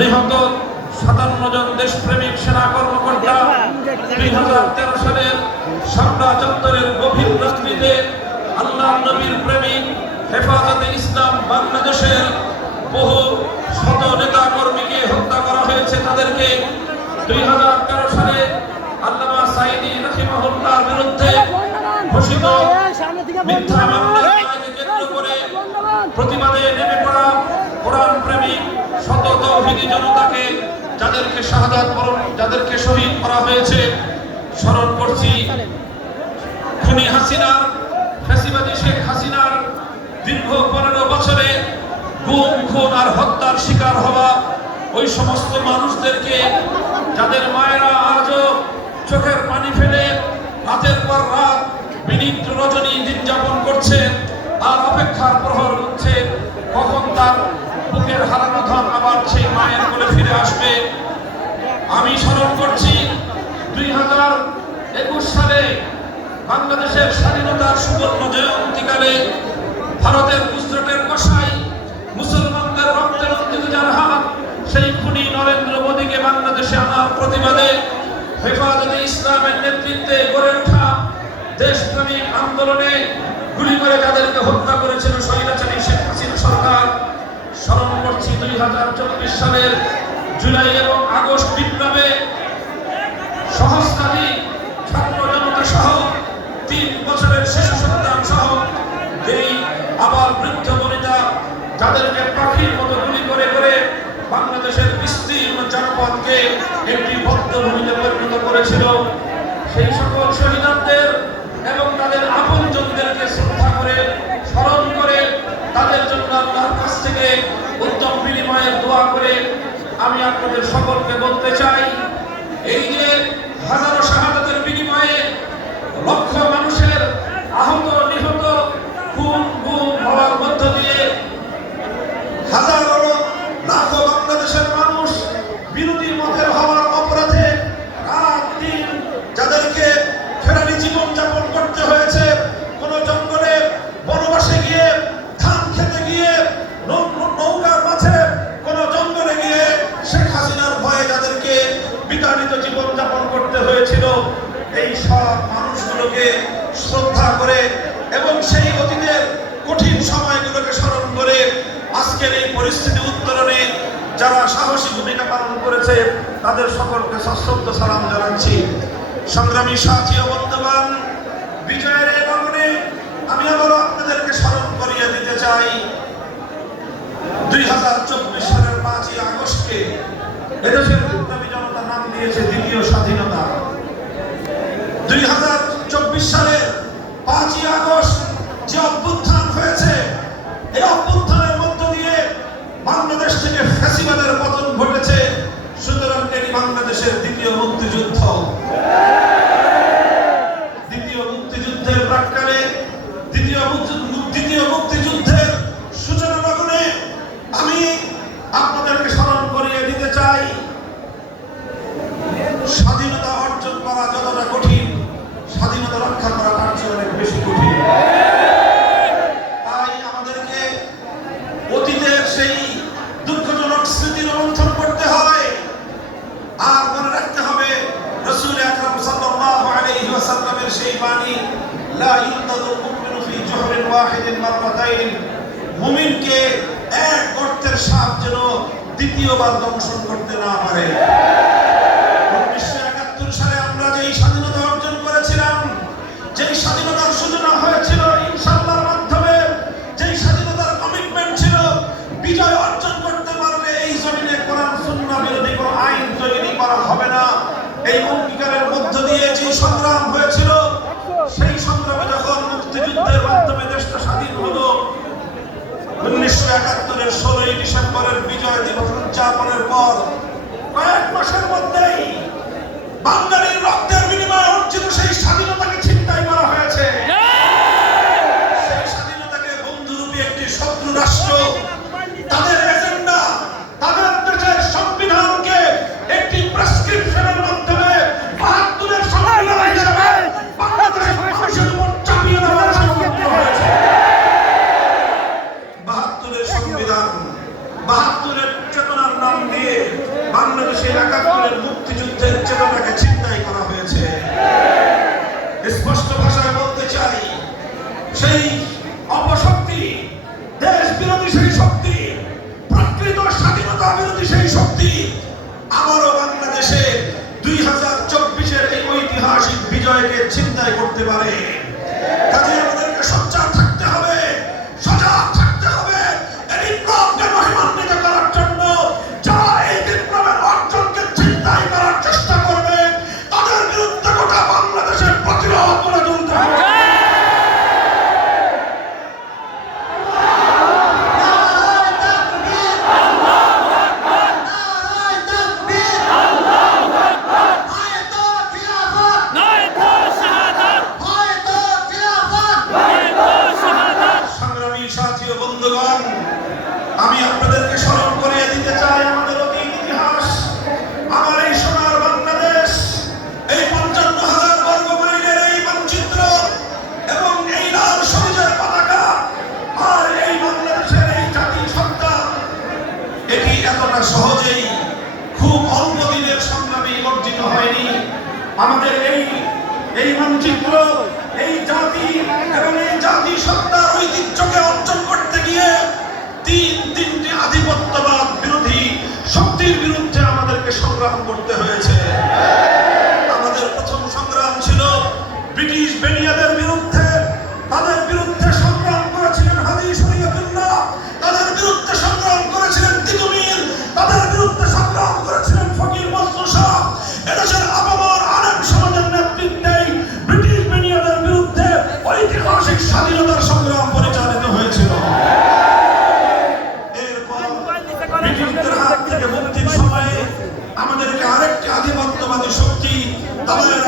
নিহত 57 জন দেশপ্রেমিক সেনা কর্মকর্তা 2013 সালের শাপলা চত্বরের গভীর রাত্রিতে আল্লাহ নবীর প্রেমিক হেফাজতে ইসলাম বাংলাদেশের বহু শত নেতা কর্মীকে হত্যা করা হয়েছে। তাদেরকে 2013 সালে আল্লামা সাঈদী রাহিমাহুল্লাহর বিরুদ্ধে ঘোষিত মিথ্যা মামলাকে কেন্দ্র করে প্রতিবাদে নেমে পড়া কোরআন প্রেমিক শত তৌহিদি জনতাকে যাদেরকে শহীদ করা হয়েছে স্মরণ করছি। খুনি হাসিনা, ফ্যাসিবাদী শেখ হাসিনার দীর্ঘ 15 বছরে গুম, খুন আর হত্যার শিকার হওয়া ওই সমস্ত মানুষদেরকে, যাদের মায়েরা আজও চোখের পানি ফেলে রাতের পর রাত বিনিদ্র রজনী দিন যাপন করছে আর অপেক্ষার প্রহর হচ্ছে কখন তার বুকের হারানো ধন আবার সেই মায়ের কোলে ফিরে আসবে। আমি স্মরণ করছি 2021 সালে বাংলাদেশের স্বাধীনতার সুবর্ণ জয়ন্তীকালে ভারতের গুজরাটের কসাই মুসলমানদের রক্তের অন্তিম যার হাত, সেই খুনি নরেন্দ্র মোদীকে বাংলাদেশে আনার প্রতিবাদে হেফাজতে ইসলামের নেতৃত্বে গড়ে ওঠা দেশপ্রেমিক আন্দোলনে গুলি করে যাদেরকে হত্যা করেছিল স্বৈরাচারী শেখ হাসিনা সরকার। স্মরণ করছি 2024 সালের জুলাই এবং আগস্ট বিপ্লবে সহস্রাধিক ছাত্র জনতা সহ 3 বছরের শিশু সন্তান সহ এই আবার বৃদ্ধ বনিতা যাদেরকে পাখির মতো গুলি করে করে বাংলাদেশের বিস্তীর্ণ জনপদকে একটি বদ্ধভূমিতে পরিণত করেছিল। সেই সকল শহীদদের এবং তাদের আপনজনদেরকে শ্রদ্ধা করে স্মরণ করে তাদের জন্য আল্লাহর কাছ থেকে উত্তম বিনিময়ের দোয়া করে আমি আপনাদের সকলকে বলতে চাই, এই যে হাজারো শাহাদাতের বিনিময়ে লক্ষ মানুষের আহত, নিহত, খুন, গুম হওয়ার মধ্য দিয়ে হাজারো লাখো বাংলাদেশের মানুষ বিরোধী মতের হওয়ার অপরাধে রাত দিন যাদেরকে ফেরারি জীবন যাপন করতে হয়েছে, কোন জঙ্গলে বনবাসে গিয়ে, ধান খেতে গিয়ে, নৌকার মাঝে, কোন জঙ্গলে গিয়ে শেখ হাসিনার ভয়ে যাদেরকে বিতাড়িত জীবন যাপন করতে হয়েছিল, এই সব মানুষগুলোকে শ্রদ্ধা করে এবং সেই অতীতের কঠিন সময়গুলোকে স্মরণ করে আজকের এই পরিস্থিতি উত্তরণে যারা সাহসী ভূমিকা পালন করেছে তাদের সকলকে সশ্রদ্ধ সালাম জানাচ্ছি। সংগ্রামী সাথী ও বন্ধুগণ, বিজয়ের এই গগনে আমি আবারও আপনাদেরকে স্মরণ করিয়ে দিতে চাই 2024 সালের 5ই আগস্টকে এদেশের বিপ্লবী জনতা নাম দিয়েছে দ্বিতীয় স্বাধীনতা। 2024 সালের 5ই আগস্ট যে অভ্যুত্থান হয়েছে, এই অভ্যুত্থানের মধ্য দিয়ে বাংলাদেশ থেকে ফ্যাসিবাদের পতন ঘটেছে। সুতরাং এটি বাংলাদেশের দ্বিতীয় মুক্তিযুদ্ধ। দ্বিতীয় মুক্তিযুদ্ধের প্রাক্কালে দ্বিতীয় মুক্তিযুদ্ধের সূচনা লগ্নে আমি আপনাদেরকে স্মরণ করিয়ে দিতে চাই, স্বাধীনতা অর্জন করা যতটা কঠিন, স্বাধীনতা রক্ষা করা তার চেয়ে অনেক বেশি কঠিন। তাই আমাদেরকে অতীতের সেই দুঃখজনক স্মৃতি রোমন্থন করতে হয় আর মনে রাখতে হবে রাসূল আকরাম সাল্লাল্লাহু আলাইহি ওয়াসাল্লামের সেই বাণী, লা ইউদাদুল মুমিনু ফি জুহরিন ওয়াহিদিন মাররাতাইন, মুমিনকে এক গর্তের সাপ যেন দ্বিতীয়বার দংশন করতে না পারে। 1971 সালে আমরা যেই স্বাধীনতা অর্জন করেছিলাম, যেই স্বাধীনতার সূচনা হয়েছিল ইনশাআল্লাহর মাধ্যমে, যেই স্বাধীনতার কমিটমেন্ট ছিল, বিজয় অর্জন করতে পারলে এই জমিনে কোরআন সুন্নাহ বিরোধী কোনো আইন তৈরি করা হবে না, এই অঙ্গীকারের মধ্য দিয়ে যে সংগ্রাম হয়েছিল, সেই সংগ্রামে যখন মুক্তিযুদ্ধের মাধ্যমে দেশটা স্বাধীন হলো, 1971-এর 16ই ডিসেম্বরের বিজয় দিবস উদযাপনের পর কয়েক মাসের মধ্যেই বাঙালির রক্তের বিনিময়ে অর্জিত সেই স্বাধীনতাকে ছিনতাই করা হয়েছে। সেই স্বাধীনতাকে বন্ধুরূপী একটি শত্রু রাষ্ট্র তাদের এজেন্ডা, তাদের দেশের সংবিধানকে একটি প্রেসক্রিপশনের মাধ্যমে 72-এর সংবিধান হিসেবে বাংলাদেশের মানুষের উপর চাপিয়ে দেওয়ার চেষ্টা হয়েছে। 72-এর সংবিধান, 72-এর চেতনার নাম দিয়ে স্বাধীনতাকে ছিনতাই করা হয়েছে। স্পষ্ট ভাষায় বলতে চাই, সেই অপশক্তি, দেশ বিরোধী সেই শক্তি, প্রকৃত স্বাধীনতা বিরোধী সেই শক্তি আবারও বাংলাদেশে 2024-এর এই ঐতিহাসিক বিজয়কে ছিনতাই করতে পারে। কাজে আমাদেরকে সোচ্চার থাকতে হবে, সজাগ থাকতে হবে। এই বিপ্লবকে মহিমান্বিত করার জন্য যারা এই বিপ্লবের অর্জনকে ছিনতাই করার চেষ্টা করবে, তাদের বিরুদ্ধে গোটা বাংলাদেশের প্রতিরোধ করে তুলতে হবে। আমি আপনাদেরকে স্মরণ করিয়ে দিতে চাই আমাদের অতীত ইতিহাস। আমার এই সোনার বাংলাদেশ, এই 55,000 বর্গ মাইলের এই মানচিত্র এবং এই লাল সবুজের পতাকা আর এই বাংলাদেশের এই জাতিসত্তা, এটি এতটা সহজেই খুব অল্প দিনের সংগ্রামে অর্জিত হয়নি। আমাদের এই মানচিত্র, এই জাতি এবং এই জাতিসত্তার ঐতিহ্যকে অর্জন করতে গিয়ে তিনটি আধিপত্যবাদ বিরোধী শক্তির বিরুদ্ধে আমাদেরকে সংগ্রাম করতে হয়েছে। আমাদের প্রথম সংগ্রাম ছিল ব্রিটিশ বেনিয়াদের বিরুদ্ধে। তাদের বিরুদ্ধে সংগ্রাম করেছিলেন হাজী শরীয়তুল্লাহ, তাদের বিরুদ্ধে সংগ্রাম করেছিলেন তিতুমির, তাদের বিরুদ্ধে সংগ্রাম করেছিলেন ফকির মজনু শাহ। এদেশের আপামর আলেম সমাজের নেতৃত্বে ব্রিটিশ বেনিয়াদের বিরুদ্ধে ঐতিহাসিক স্বাধীনতার সংগ্রাম পরিচালিত হয়েছিল। ব্রিটিশদের হাত থেকে মুক্তির সময়ে আমাদেরকে আরেকটি আধিপত্যবাদী শক্তি, তাদের